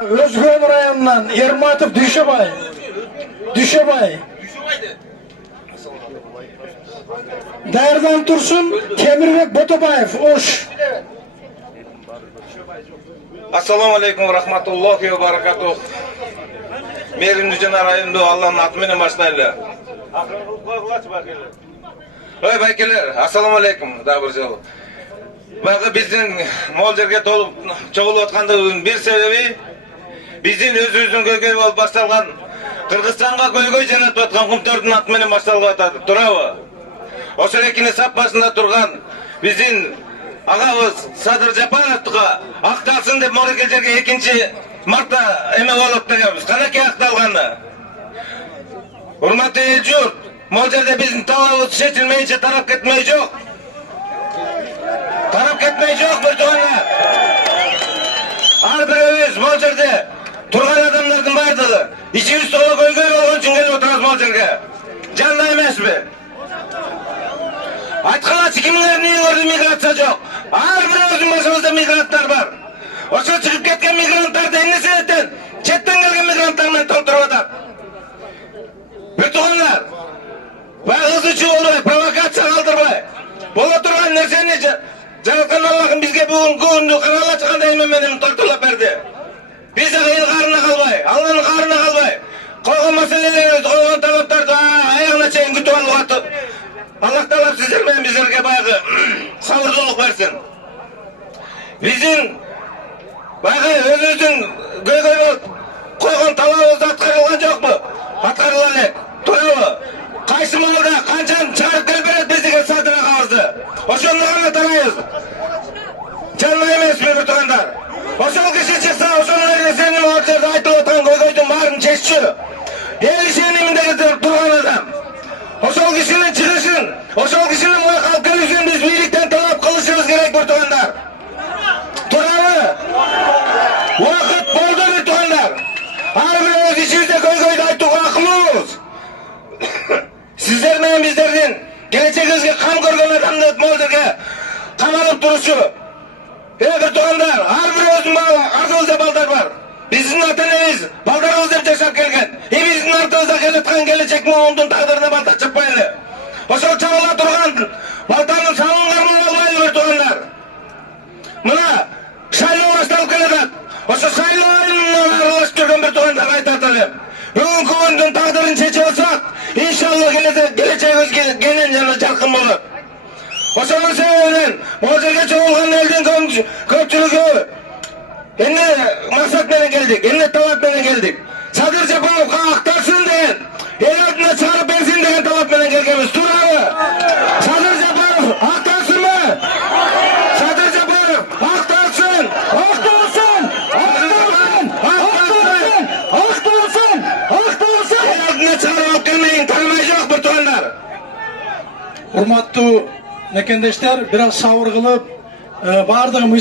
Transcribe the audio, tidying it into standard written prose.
Özgön rayonundan Ermatov Düşebay. Dayırdan Tursun, Temirbek Botobayev, Oş. Assalamu alaikum wa rahmatullahi wa barakatuh. Merin Düzena rayonunda Allah'ın atmeni başlayla. Oy baykeler, assalamu alaikum. Daha bir jolu. Bakı bizden moljerge tolup çoğulu atkandı bir sebebi bizden özümüzün kököy olup baştalgan Kırgızstan'a köylüğü janat atkan kumtörдün atmeni baştalga atadı. Turabı. O sürekini sap başında turgan bizden ağabız Sadır Japanov'tuğa aktalsın dep morekeljerge 2 Mart'ta eme olup tegemiz. Kanaki aktalganı. Hurmatlı el jurt, moljerde bizden talabımız seçilmeyince tarap ketmey yok. Tarap ketmey yok bir tuğanlar. Har birimiz moljerde turgan adamlardan bardығы. İçimiz tola köygöy bolgon üçün kelip oturabız moljerge. Janda emesmi? Aytkalaçı kimlerin iyi gördü migrasiya yok. Har birimizin başımızda migrantlar var. Oşo çıkıp ketken migranttарды emne sebepten çetten gelgen migrantlarмен толтуруп атат. Bir tuğanlar. Hızlıcı olmay, provokasiya kaldırmay. Bola turgan nerseni Жараткан Аллахым бизге бүгүн күндү кырала чыкканда эменен тортулап берди. Биз да эл карына калбай, Алланын карына калбай, койгон маселелерди, койгон талаптарды аягына чейин күтүп алып атып, Аллах таалап сиздер менен биздерге баягы сабырдуулук берсин. Биздин баягы өзүбүздүн көйгөй болуп койгон талабыбыз аткарылган жокпу? Аткарыла элек. Туурабы? Кайсы маалда канчаны чыгарып келип берет биз деген Садыр агабызды. Ошону гана тарайбыз. Жанна эмесми bir tuğanдар? Ошол киши чыкса, ошонун нерсени молчерде айтып аткан көйгөйдүн баарын чеччү. Эл ишениминдеги турган адам. Ошол кишинин чыгышын, ошол кишинин байкалып келишин биз бийликтен талап кылышыбыз керек bir tuğanдар. Туурабы? Убакыт болду bir tuğanдар. Ар бирөөбүз ичибизде көйгөйдү айтууга акылыбыз. Sizler менен биздердин келечегибизге кам көргөн адамды молжерге камалып турушу. Bir tuğanдар, har birөөбүздүн артыбызда балдар бар. Биздин ата-энебиз балдарыбыз деп жашап келген. Биздин артыбызда келаткан келечек моомдун тагдырына балта чаппайлы. Ошол чабыла турган балтанын салын кармап албайлы bir tuğanдар. Мына шайлоо башталып келатат. Ошо шайлоонун аралашып жүргөн bir tuğanдар айтат элем. Бүгүнкү күндүн тагдырын чече алсак, иншалла келечегибизге кенен жана жаркын болот. Ошонун себебинен молжерге чогулган элдин көпчүлүгү эмне максат менен келдик, эмне талап менен келдик. Садыр Жапановго акталсын деген, эл алдына чыгарып берсин деген талап менен келгенбиз. Туурабы? Садыр Жапанов акталсынбы? Садыр Жапанов акталсын! Акталсын! Акталсын! Акталсын! Акталсын! Акталсын! Эл алдына чыгарып алып келмейин, тарамай жок bir tuğanдар. Урматтуу мекендештер, biraz sabır kılıp, bardığım